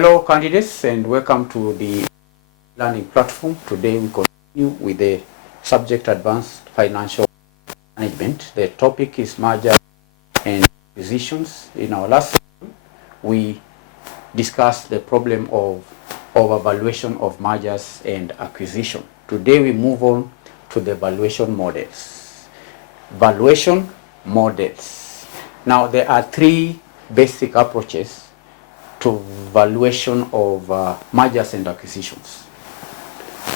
Hello candidates, and welcome to the learning platform. Today we continue with the subject Advanced Financial Management. The topic is merger and acquisitions. In our last session, we discussed the problem of valuation of mergers and acquisition. Today we move on to the valuation models. Valuation models. Now there are three basic approaches to valuation of mergers and acquisitions.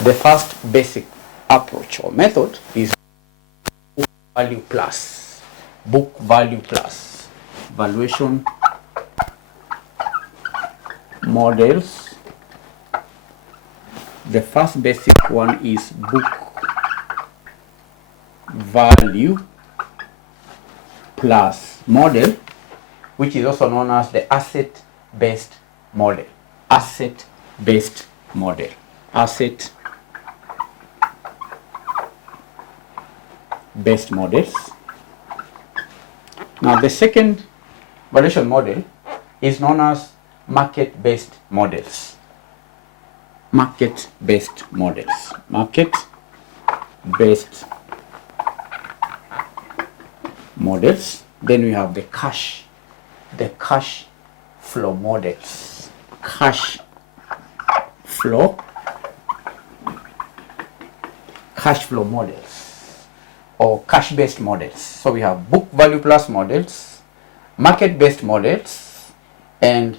The first basic approach or method is book value plus. Book value plus. Valuation models. The first basic one is book value plus model, which is also known as the asset-based model. Asset-based model. Asset-based models. Now the second valuation model is known as market-based models. Market-based models. Market-based models. Then we have the cash flow models. Cash flow models or cash-based models. So we have book value plus models, market-based models, and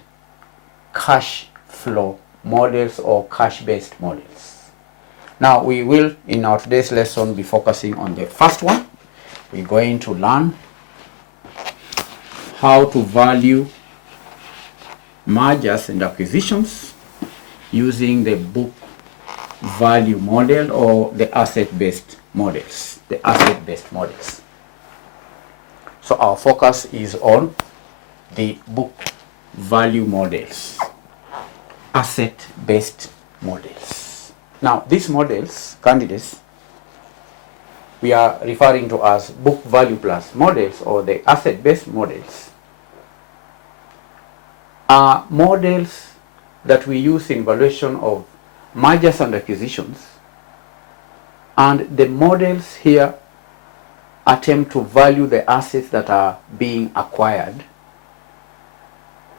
cash flow models or cash-based models. Now we will, in our today's lesson, be focusing on the first one. We're going to learn how to value mergers and acquisitions using the book value model or the asset-based models. So our focus is on the book value models, asset-based models. Now these models, candidates, we are referring to as book value plus models or the asset-based models, are models that we use in valuation of mergers and acquisitions, and the models here attempt to value the assets that are being acquired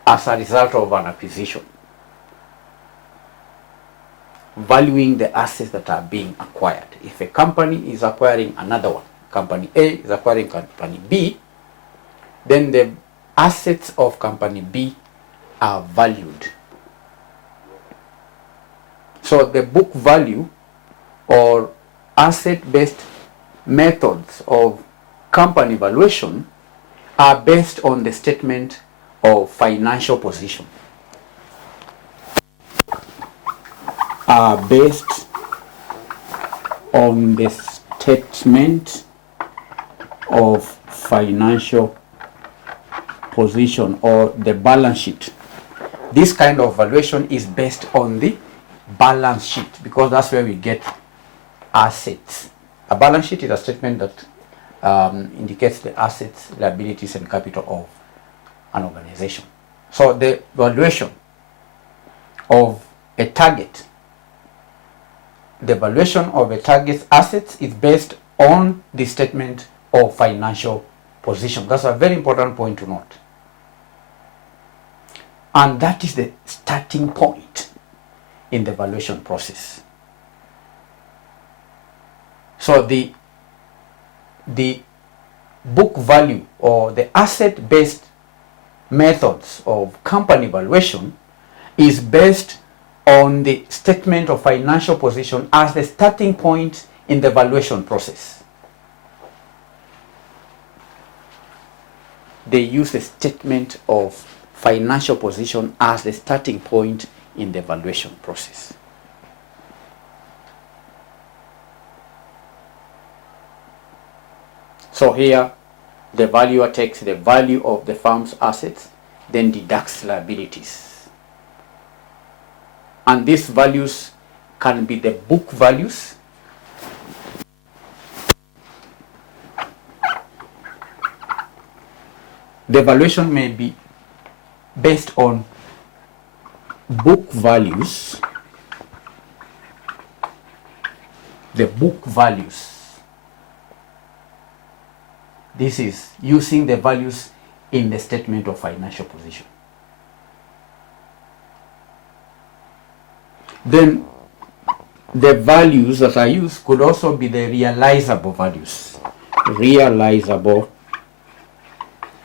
as a result of an acquisition. Valuing the assets that are being acquired. If a company is acquiring another one, company A is acquiring company B, then the assets of company B are valued. So the book value or asset-based methods of company valuation are based on the statement of financial position. Are based on the statement of financial position or the balance sheet. This kind of valuation is based on the balance sheet because that's where we get assets. A balance sheet is a statement that indicates the assets, liabilities, and capital of an organization. So the valuation of a target, the valuation of a target's assets is based on the statement of financial position. That's a very important point to note. And that is the starting point in the valuation process. So the book value or the asset-based methods of company valuation is based on the statement of financial position as the starting point in the valuation process. They use the statement of financial position as the starting point in the valuation process. So here, the valuer takes the value of the firm's assets, then deducts liabilities. And these values can be the book values, the valuation may be based on book values, the book values. This is using the values in the statement of financial position. Then the values that are used could also be the realizable values. Realizable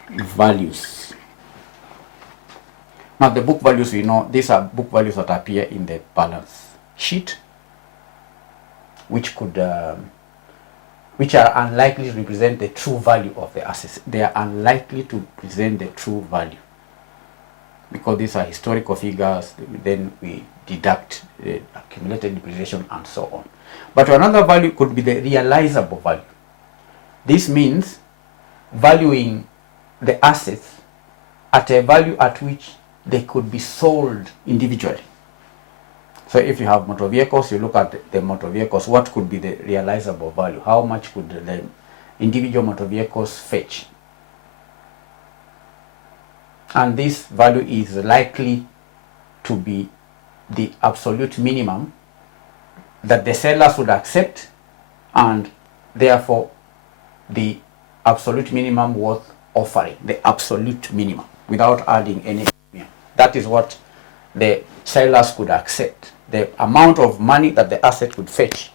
values. Now the book values, we know these are book values that appear in the balance sheet, which could which are unlikely to represent the true value of the assets. They are unlikely to present the true value because these are historical figures. Then we deduct the accumulated depreciation and so on. But another value could be the realizable value. This means valuing the assets at a value at which they could be sold individually. So if you have motor vehicles, you look at the motor vehicles, what could be the realizable value? How much could the individual motor vehicles fetch? And this value is likely to be the absolute minimum that the sellers would accept, and therefore the absolute minimum worth offering, the absolute minimum, without adding any premium. That is what the sellers could accept, the amount of money that the asset could fetch,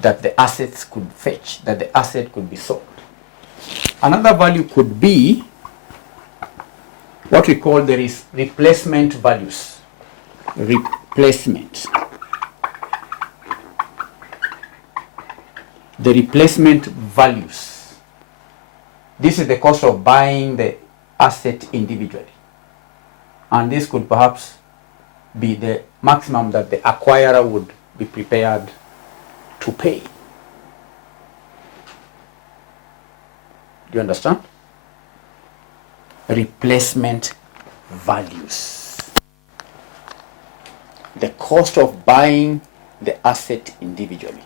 that the assets could fetch, that the asset could be sold. Another value could be what we call replacement values. Replacement. The replacement values. This is the cost of buying the asset individually. And this could perhaps be the maximum that the acquirer would be prepared to pay. Do you understand? Replacement values. The cost of buying the asset individually.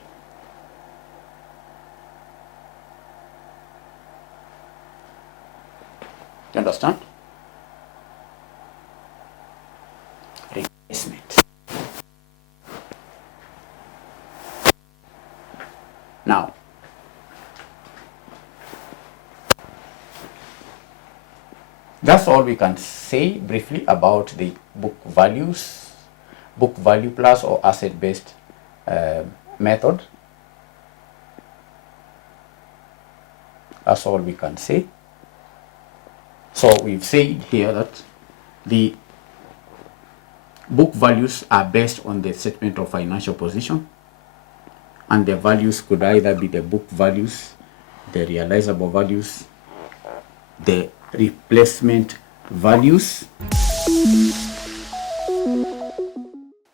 Do you understand? Replacement. Now, that's all we can say briefly about the book values, book value plus or asset-based method. That's all we can say. So we've said here that the book values are based on the statement of financial position, and the values could either be the book values, the realizable values, the replacement values.